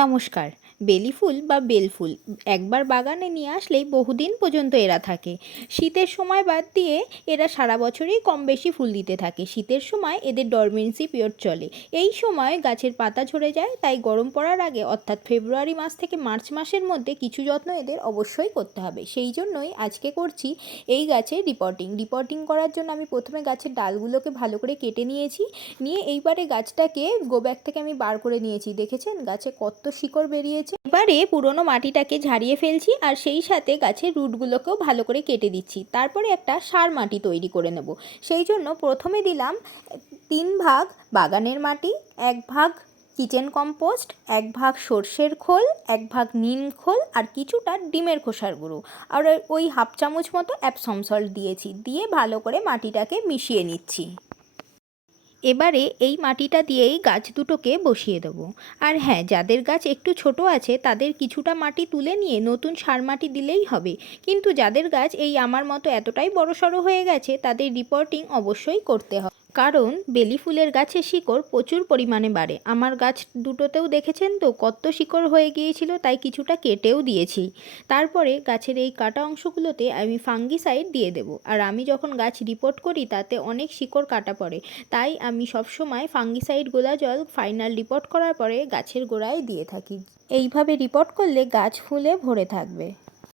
নমস্কার। বেলি ফুল বা বেল ফুল একবার বাগানে নিয়ে আসলেই বহুদিন পর্যন্ত এরা থাকে। শীতের সময় বাদ দিয়ে এরা সারা বছরই কম বেশি ফুল দিতে থাকে। শীতের সময় এদের ডরমেন্সি পিরিয়ড চলে। এই সময় গাছের পাতা ঝরে যায়, তাই গরম পড়ার আগে অর্থাৎ ফেব্রুয়ারি মাস থেকে মার্চ মাসের মধ্যে কিছু যত্ন এদের অবশ্যই করতে হবে। সেই জন্যই আজকে করছি এই গাছের রিপোর্টিং করার জন্য আমি প্রথমে গাছের ডালগুলোকে ভালো করে কেটে নিয়েছি। নিয়ে এইবারে গাছটাকে গোব্যাগ থেকে আমি বার করে নিয়েছি। দেখেছেন গাছে কত শিকড় বেরিয়েছে। এবারে পুরনো মাটিটাকে ঝাড়িয়ে ফেলছি আর সেই সাথে গাছের রুটগুলোকেও ভালো করে কেটে দিচ্ছি। তারপরে একটা সার মাটি তৈরি করে নেব। সেই জন্য প্রথমে দিলাম 3 ভাগ বাগানের মাটি, 1 ভাগ কিচেন কম্পোস্ট, 1 ভাগ সর্ষের খোল, 1 ভাগ নিম খোল আর কিছুটা ডিমের খোসার গুঁড়ো, আর ওই হাফ চামচ মতো অ্যাপসম সল্ট দিয়েছি। দিয়ে ভালো করে মাটিটাকে মিশিয়ে নিচ্ছি। এবারে এই মাটিটা দিয়েই গাছ দুটোকে বসিয়ে দেবো। আর হ্যাঁ, যাদের গাছ একটু ছোট আছে তাদের কিছুটা মাটি তুলে নিয়ে নতুন সার মাটি দিলেই হবে। কিন্তু যাদের গাছ এই আমার মতো এতটাই বড়সড় হয়ে গেছে তাদের রিপোর্টিং অবশ্যই করতে হবে, কারণ বেলি ফুলের গাছের শিকড় প্রচুর পরিমাণে বাড়ে। আমার গাছ দুটোতেও দেখেছেন তো কত শিকড় হয়ে গিয়েছিল, তাই কিছুটা কেটেও দিয়েছি। তারপরে গাছের এই কাটা অংশগুলোতে আমি ফাঙ্গিসাইড দিয়ে দেবো। আর আমি যখন গাছ রিপোর্ট করি তাতে অনেক শিকড় কাটা পড়ে, তাই আমি সবসময় ফাঙ্গিসাইড গোলা জল ফাইনাল রিপোর্ট করার পরে গাছের গোড়ায় দিয়ে থাকি। এইভাবে রিপোর্ট করলে গাছ ফুলে ভরে থাকবে।